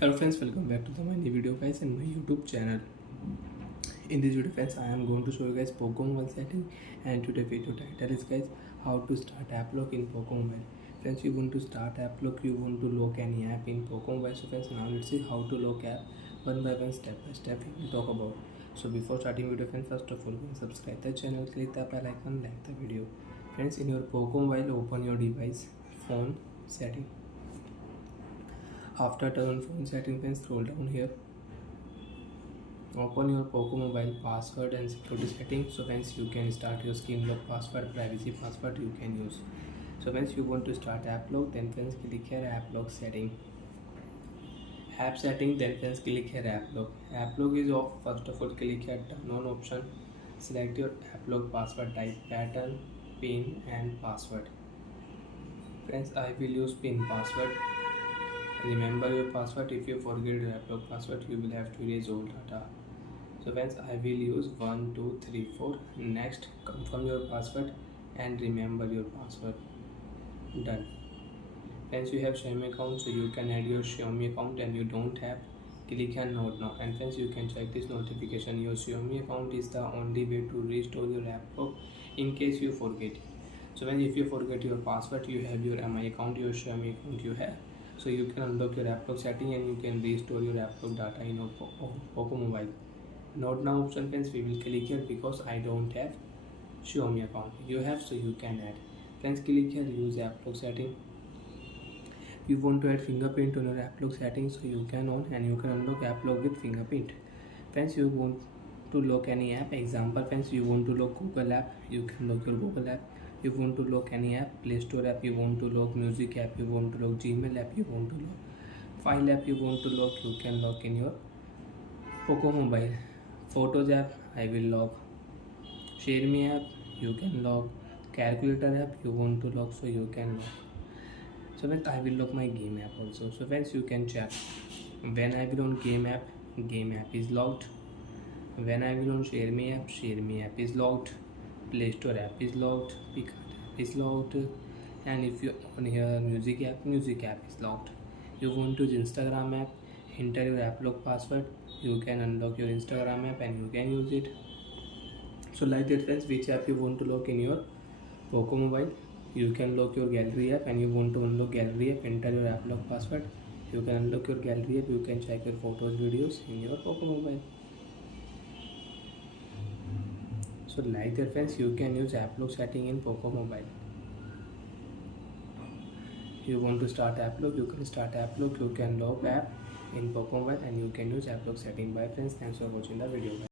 Hello friends, welcome back to my new video guys in my YouTube channel. In this video friends, I am going to show you guys Poco Mobile setting, and today video title is guys how to start applock in Poco Mobile. Friends, you want to start applock, you want to lock any app in Poco Mobile. So friends, now let's see how to lock app one by one, step by step we will talk about. So before starting video friends, first of all subscribe the channel, click the bell icon, like the video. Friends, in your Poco Mobile, open your device phone setting. After turn on phone setting, then scroll down here. Open your Poco Mobile password and security settings. So once you can start your screen lock password, privacy password you can use. So once you want to start app lock, then friends click here app lock setting. App setting, then friends click here app lock. App lock is off. First of all click here turn on option. Select your app lock password type, pattern, pin and password. Friends, I will use pin password. Remember your password. If you forget your applock password, you will have to erase all data. So friends, I will use 1 2 3 4. Next, confirm your password and remember your password. Done. Friends, you have Xiaomi account, so you can add your Xiaomi account, and you don't have, click here note now. And friends, you can check this notification. Your Xiaomi account is the only way to restore your applock in case you forget. So when if you forget your password, you have your MI account, your Xiaomi account you have. So you can unlock your applock setting and you can restore your applock data in your Poco Mobile. Note now option friends, we will click here because I don't have Xiaomi account. You have, so you can add. Friends, click here use applock setting. You want to add fingerprint on your applock setting, so you can on and you can unlock applock with fingerprint. Friends, you want to lock any app. Example friends, you want to lock Google app, you can lock your Google app. You want to lock any app, Play Store app, you want to lock music app, you want to lock Gmail app, you want to lock file app, you want to lock, you can lock in your Poco Mobile. Photos app, I will lock. Share Me app, you can lock. Calculator app, you want to lock, so you can lock. So friends, I will lock my game app also. So friends, you can check when I will on game app is locked. When I will on Share Me app is locked. Play Store app is locked, Picard app is locked, and if you on here music app is locked. You want to use Instagram app, enter your applock password, you can unlock your Instagram app and you can use it. So like that friends, which app you want to lock in your Poco Mobile, you can lock your gallery app, and you want to unlock gallery app, enter your applock password, you can unlock your gallery app, you can check your photos, videos in your Poco Mobile. So like that friends, you can use applock setting in Poco Mobile. You want to start applock, you can start applock, you can lock app in Poco Mobile, and you can use applock setting. Bye friends, thanks for watching the video.